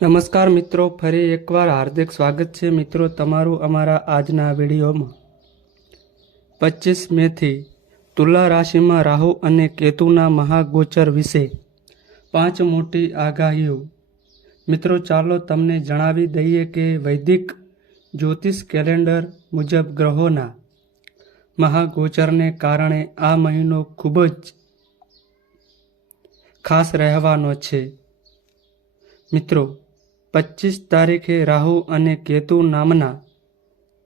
નમસ્કાર મિત્રો, ફરી એકવાર હાર્દિક સ્વાગત છે મિત્રો તમારું અમારા આજના વિડીયોમાં. પચીસ મેથી તુલા રાશિમાં રાહુ અને કેતુના મહાગોચર વિશે પાંચ મોટી આગાહીઓ. મિત્રો, ચાલો તમને જણાવી દઈએ કે વૈદિક જ્યોતિષ કેલેન્ડર મુજબ ગ્રહોના મહાગોચરને કારણે આ મહિનો ખૂબ જ ખાસ રહેવાનો છે. મિત્રો પચીસ તારીખે રાહુ અને કેતુ નામના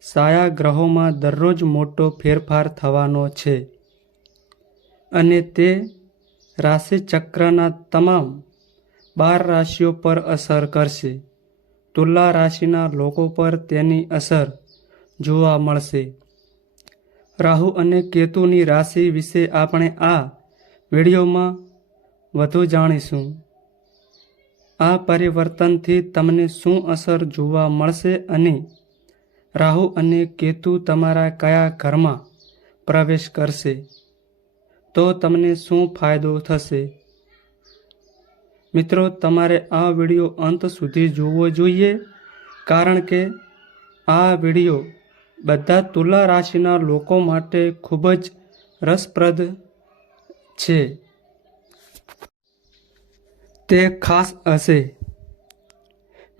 સાયા ગ્રહોમાં દરરોજ મોટો ફેરફાર થવાનો છે. અને તે રાશિચક્રના તમામ બાર રાશિઓ પર અસર કરશે. તુલા રાશિના લોકો પર તેની અસર જોવા મળશે. રાહુ અને કેતુની રાશિ વિશે આપણે આ વિડીયોમાં વધુ જાણીશું. આ પરિવર્તનથી તમને શું અસર જોવા મળશે અને રાહુ અને કેતુ તમારા કયા ઘરમાં પ્રવેશ કરશે? તો તમને શું ફાયદો થશે? મિત્રો, તમારે આ વીડિયો અંત સુધી જોવો જોઈએ, કારણ કે આ વીડિયો બધા તુલા રાશિના લોકો માટે ખૂબ જ રસપ્રદ છે. તે ખાસ હશે.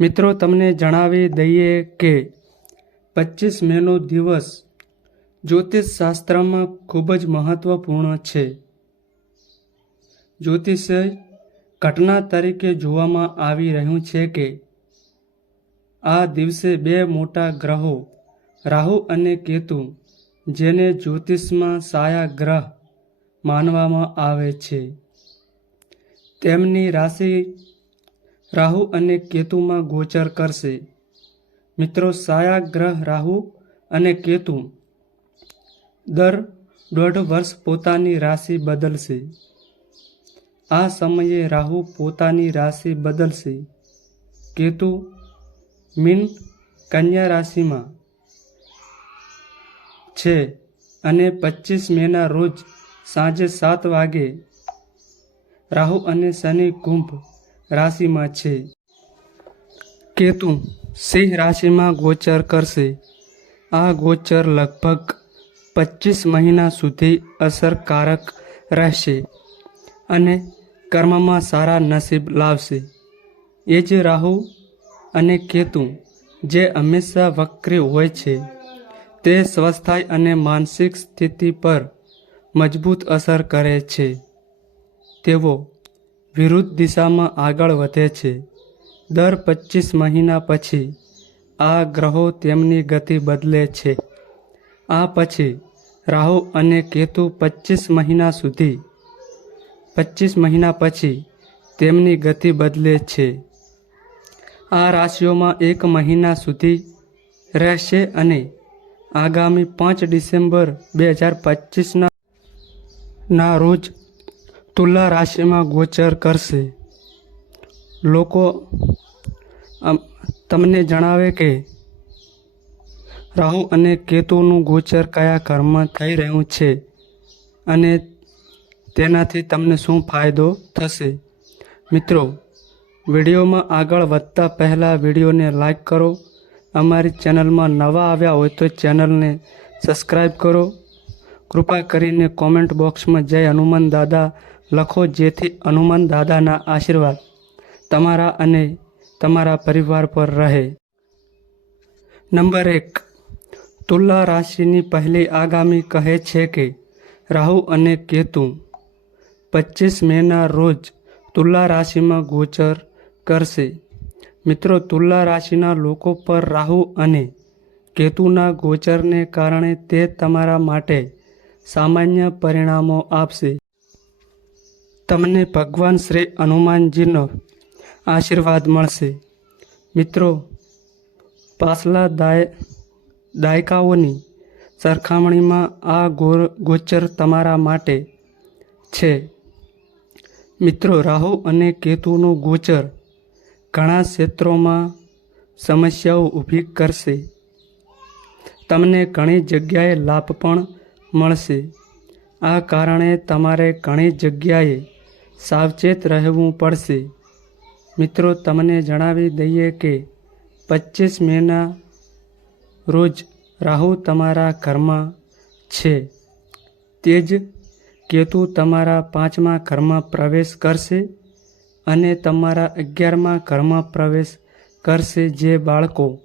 મિત્રો, તમને જણાવી દઈએ કે પચીસ મેનો દિવસ જ્યોતિષ શાસ્ત્રમાં ખૂબ જ મહત્વપૂર્ણ છે. જ્યોતિષ ઘટના તરીકે જોવામાં આવી રહ્યું છે કે આ દિવસે બે મોટા ગ્રહો, રાહુ અને કેતુ, જેને જ્યોતિષમાં સાયા ગ્રહ માનવામાં આવે છે. તેમની રાશિ રાહુ અને કેતુમાં ગોચર કરશે. મિત્રો, સાયા ગ્રહ રાહુ અને કેતુ દર દોઢ વર્ષ પોતાની રાશિ બદલશે. આ સમયે રાહુ પોતાની રાશિ બદલશે. કેતુ મીન કન્યા રાશિમાં છે અને પચીસ મેના રોજ સાંજે સાત વાગે રાહુ અને શનિ કુંભ રાશિમાં છે. કેતુ સિંહ રાશિમાં ગોચર કરશે. આ ગોચર લગભગ પચીસ મહિના સુધી અસરકારક રહેશે અને કર્મમાં સારા નસીબ લાવશે. એ જ રાહુ અને કેતુ જે હંમેશા વક્રી હોય છે. તે સ્વસ્થાય અને માનસિક સ્થિતિ પર મજબૂત અસર કરે છે. તેઓ વિરુદ્ધ દિશામાં આગળ વધે છે. દર પચીસ મહિના પછી આ ગ્રહો તેમની ગતિ બદલે છે. આ પછી રાહુ અને કેતુ પચીસ મહિના સુધી પચીસ મહિના પછી તેમની ગતિ બદલે છે. આ રાશિઓમાં એક મહિના સુધી રહેશે અને આગામી પાંચ ડિસેમ્બર બે હજાર પચીસના ના રોજ તુલા રાશિમાં ગોચર કરશે. લોકો તમને જણાવે કે, રાહુ અને કેતુનું ગોચર કયા ઘરમાં થઈ રહ્યું છે અને તેનાથી તમને શું ફાયદો થશે? મિત્રો, વિડીયોમાં આગળ વધતા પહેલાં વિડીયોને લાઈક કરો. અમારી ચેનલમાં નવા આવ્યા હોય તો ચેનલને સબસ્ક્રાઈબ કરો. કૃપા કરીને કોમેન્ટ બોક્સમાં જય હનુમાન દાદા. લખો જેથી હનુમાન દાદાના આશીર્વાદ તમારા અને તમારા પરિવાર પર રહે. નંબર એક, તુલા રાશિની પહેલી આગામી કહે છે કે, રાહુ અને કેતુ પચીસ મેના રોજ તુલા રાશિમાં ગોચર કરશે. મિત્રો, તુલા રાશિના લોકો પર રાહુ અને કેતુના ગોચરને કારણે તે તમારા માટે સામાન્ય પરિણામો આપશે. તમને ભગવાન શ્રી હનુમાનજીનો આશીર્વાદ મળશે. મિત્રો, પાછલા દાય, દાયકાઓની સરખામણીમાં આ ગોચર તમારા માટે છે. મિત્રો, રાહુ અને કેતુનું ગોચર ઘણા ક્ષેત્રોમાં સમસ્યાઓ ઊભી કરશે. તમને ઘણી જગ્યાએ લાભ પણ મળશે. આ કારણે તમારે ઘણી જગ્યાએ સાવચેત રહેવું પડશે. મિત્રો, તમને જણાવી દઈએ કે પચીસ મેના રોજ રાહુ તમારા ઘરમાં છે. તે જ કેતુ તમારા પાંચમા ઘરમાં પ્રવેશ કરશે અને તમારા અગિયારમા ઘરમાં પ્રવેશ કરશે જે બાળકો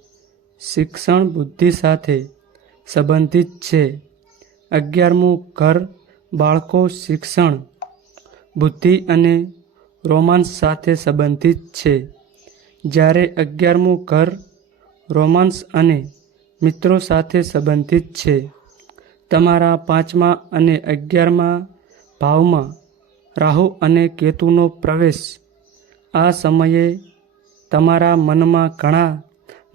શિક્ષણ, બુદ્ધિ સાથે સંબંધિત છે. અગિયારમું ઘર બાળકો શિક્ષણ બુદ્ધિ અને રોમાન્સ સાથે સંબંધિત છે. જ્યારે અગિયારમું ઘર રોમાન્સ અને મિત્રો સાથે સંબંધિત છે. તમારા પાંચમા અને અગિયારમા ભાવમાં રાહુ અને કેતુનો પ્રવેશ. આ સમયે તમારા મનમાં ઘણા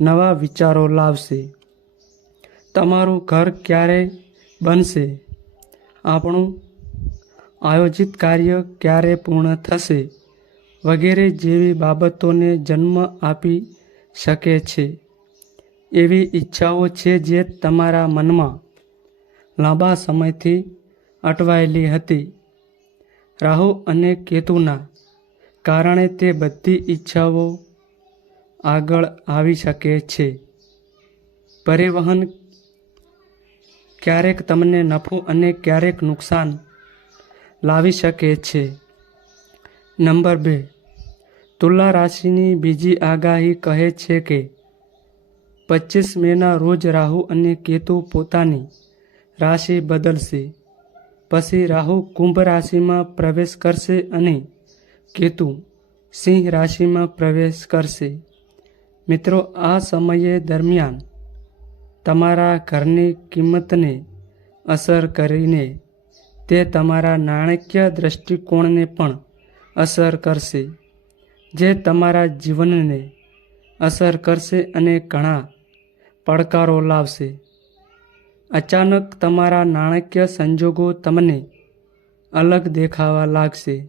નવા વિચારો લાવશે. તમારું ઘર ક્યારે બનશે? આપણું આયોજિત કાર્ય ક્યારે પૂર્ણ થશે વગેરે જેવી બાબતોને જન્મ આપી શકે છે. એવી ઈચ્છાઓ છે જે તમારા મનમાં લાંબા સમયથી અટવાયેલી હતી. રાહુ અને કેતુના કારણે તે બધી ઈચ્છાઓ આગળ આવી શકે છે. પરિવહન ક્યારેક તમને નફો અને ક્યારેક નુકસાન લાવી શકે છે. નંબર બે. તુલા રાશિની બીજી આગાહી કહે છે કે પચીસ મેના રોજ રાહુ અને કેતુ પોતાની રાશિ બદલશે. પછી રાહુ કુંભ રાશિમાં પ્રવેશ કરશે અને કેતુ સિંહ રાશિમાં પ્રવેશ કરશે. મિત્રો, આ સમયે દરમિયાન તમારા ઘરની કિંમતને અસર કરીને તે તમારા નાણાકીય દૃષ્ટિકોણને પણ અસર કરશે, જે તમારા જીવનને અસર કરશે અને ઘણા પડકારો લાવશે. અચાનક તમારા નાણાકીય સંજોગો તમને અલગ દેખાવા લાગશે.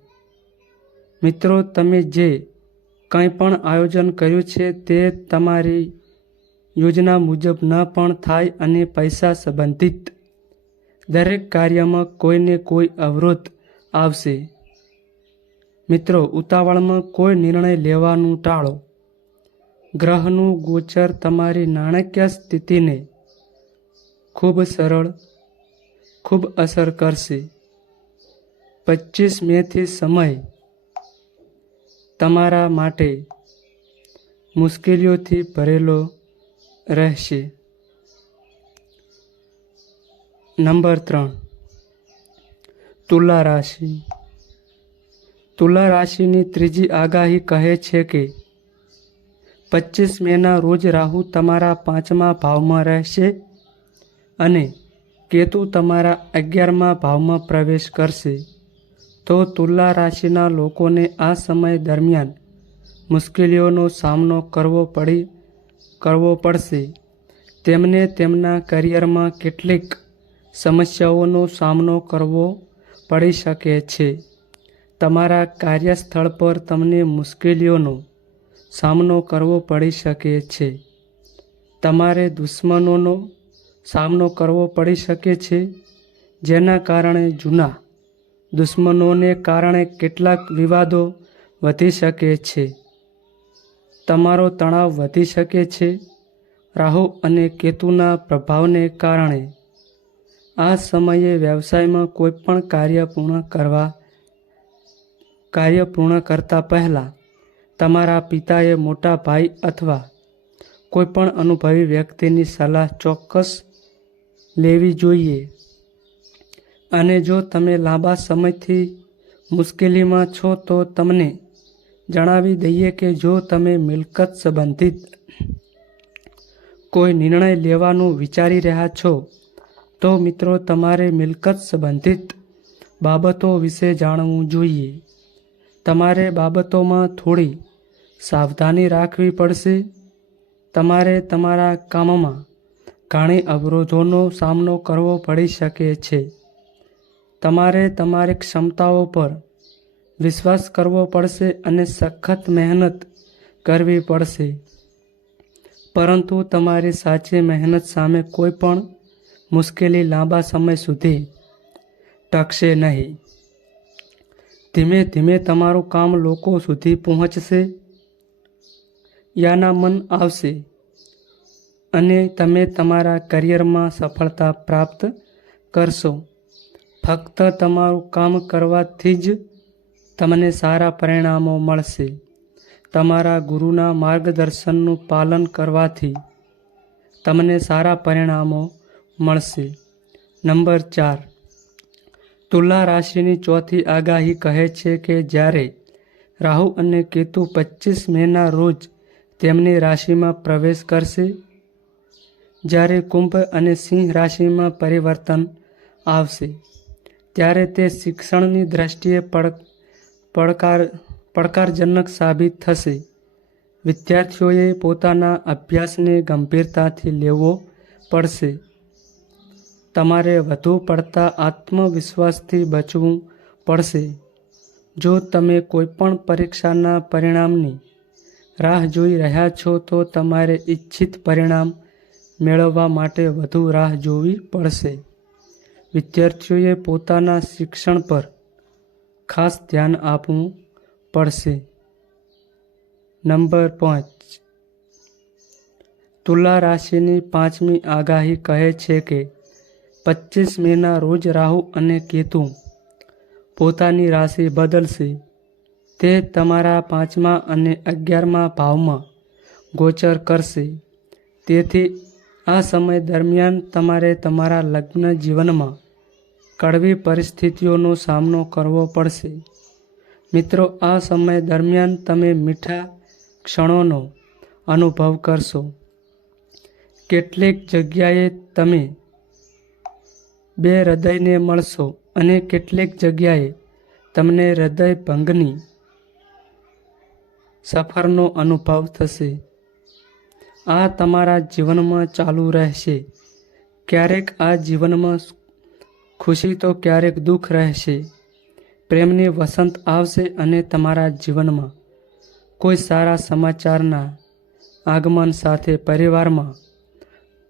મિત્રો, તમે જે કંઈ પણ આયોજન કર્યું છે તે તમારી યોજના મુજબ ન પણ થાય અને પૈસા સંબંધિત દરેક કાર્યમાં કોઈને કોઈ અવરોધ આવશે. મિત્રો, ઉતાવળમાં કોઈ નિર્ણય લેવાનું ટાળો. ગ્રહનું ગોચર તમારી નાણાકીય સ્થિતિને ખૂબ સરળ, ખૂબ અસર કરશે. પચીસ મેથી સમય તમારા માટે મુશ્કેલીઓથી ભરેલો રહેશે. નંબર ત્રણ. તુલા રાશિ. તુલા રાશિની ત્રીજી આગાહી કહે છે કે પચીસ મેના રોજ રાહુ તમારા પાંચમા ભાવમાં રહેશે અને કેતુ તમારા અગિયારમા ભાવમાં પ્રવેશ કરશે. તો તુલા રાશિના લોકોને આ સમય દરમિયાન મુશ્કેલીઓનો સામનો કરવો પડી, કરવો પડશે. તેમને તેમના કરિયરમાં કેટલીક સમસ્યાઓનો સામનો કરવો પડી શકે છે. તમારા કાર્યસ્થળ પર તમને મુશ્કેલીઓનો સામનો કરવો પડી શકે છે. તમારે દુશ્મનોનો સામનો કરવો પડી શકે છે, જેના કારણે જૂના દુશ્મનોને કારણે કેટલાક વિવાદો વધી શકે છે. તમારો તણાવ વધી શકે છે. રાહુ અને કેતુના પ્રભાવને કારણે આ સમયે વ્યવસાયમાં કોઈ પણ કાર્ય પૂર્ણ કરવા, કાર્ય પૂર્ણ કરતા પહેલાં તમારા પિતાએ મોટા ભાઈ અથવા કોઈપણ અનુભવી વ્યક્તિની સલાહ ચોક્કસ લેવી જોઈએ. અને જો તમે લાંબા સમયથી મુશ્કેલીમાં છો તો તમને જણાવી દઈએ કે જો તમે મિલકત સંબંધિત કોઈ નિર્ણય લેવાનું વિચારી રહ્યા છો તો મિત્રો, તમારે મિલકત સંબંધિત બાબતો વિશે જાણવું જોઈએ. તમારે બાબતોમાં થોડી સાવધાની રાખવી પડશે. તમારે તમારા કામમાં ઘણી અવરોધોનો સામનો કરવો પડી શકે છે. તમારે તમારી ક્ષમતાઓ પર વિશ્વાસ કરવો પડશે અને સખત મહેનત કરવી પડશે. પરંતુ તમારી સાચી મહેનત સામે કોઈ પણ મુશ્કેલી લાંબા સમય સુધી ટકશે નહીં. ધીમે ધીમે તમારું કામ લોકો સુધી પહોંચશે. યાના મન આવશે અને તમે તમારા કરિયરમાં સફળતા પ્રાપ્ત કરશો. ફક્ત તમારું કામ કરવાથી જ તમને સારા પરિણામો મળશે. તમારા ગુરુના માર્ગદર્શનનું પાલન કરવાથી તમને સારા પરિણામો મળશે. નંબર ચાર. તુલા રાશિની ચોથી આગાહી કહે છે કે જ્યારે રાહુ અને કેતુ પચીસ મેના રોજ તેમની રાશિમાં પ્રવેશ કરશે, જ્યારે કુંભ અને સિંહ રાશિમાં પરિવર્તન આવશે, ત્યારે તે શિક્ષણની દ્રષ્ટિએ પડ પડકાર, પડકારજનક સાબિત થશે. વિદ્યાર્થીઓએ પોતાના અભ્યાસને ગંભીરતાથી લેવો પડશે. તમારે વધુ પડતા આત્મવિશ્વાસથી બચવું પડશે. જો તમે કોઈપણ પરીક્ષાના પરિણામની રાહ જોઈ રહ્યા છો, તો તમારે ઈચ્છિત પરિણામ મેળવવા માટે વધુ રાહ જોવી પડશે. વિદ્યાર્થીઓએ પોતાના શિક્ષણ પર ખાસ ધ્યાન આપવું પડશે. નંબર પાંચ. તુલા રાશિની પાંચમી આગાહી કહે છે કે પચીસ મેના રોજ રાહુ અને કેતુ પોતાની રાશિ બદલશે. તે તમારા પાંચમા અને અગિયારમા ભાવમાં ગોચર કરશે. તેથી આ સમય દરમિયાન તમારે તમારા લગ્ન જીવનમાં કડવી પરિસ્થિતિઓનો સામનો કરવો પડશે. મિત્રો, આ સમય દરમિયાન તમે મીઠા ક્ષણોનો અનુભવ કરશો. કેટલીક જગ્યાએ તમે બે હૃદયને મળશો અને કેટલીક જગ્યાએ તમને હૃદય ભંગની સફરનો અનુભવ થશે. આ તમારા જીવનમાં ચાલુ રહેશે. ક્યારેક આ જીવનમાં ખુશી તો ક્યારેક દુઃખ રહેશે. પ્રેમની વસંત આવશે અને તમારા જીવનમાં કોઈ સારા સમાચારના આગમન સાથે પરિવારમાં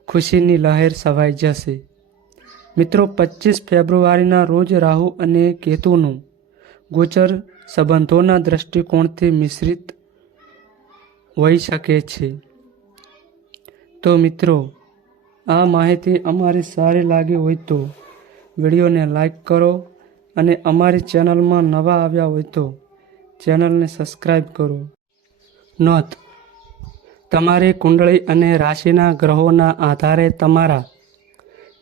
ખુશીની લહેર સવાઈ જશે. મિત્રો પચીસ ફેબ્રુઆરીના રોજ રાહુ અને કેતુનું ગોચર સંબંધોના દૃષ્ટિકોણથી મિશ્રિત હોઈ શકે છે. તો મિત્રો, આ માહિતી અમારી સારી લાગી હોય તો વિડીયોને લાઈક કરો અને અમારી ચેનલમાં નવા આવ્યા હોય તો ચેનલને સબસ્ક્રાઈબ કરો. નોંધ, તમારી કુંડળી અને રાશિના ગ્રહોના આધારે તમારા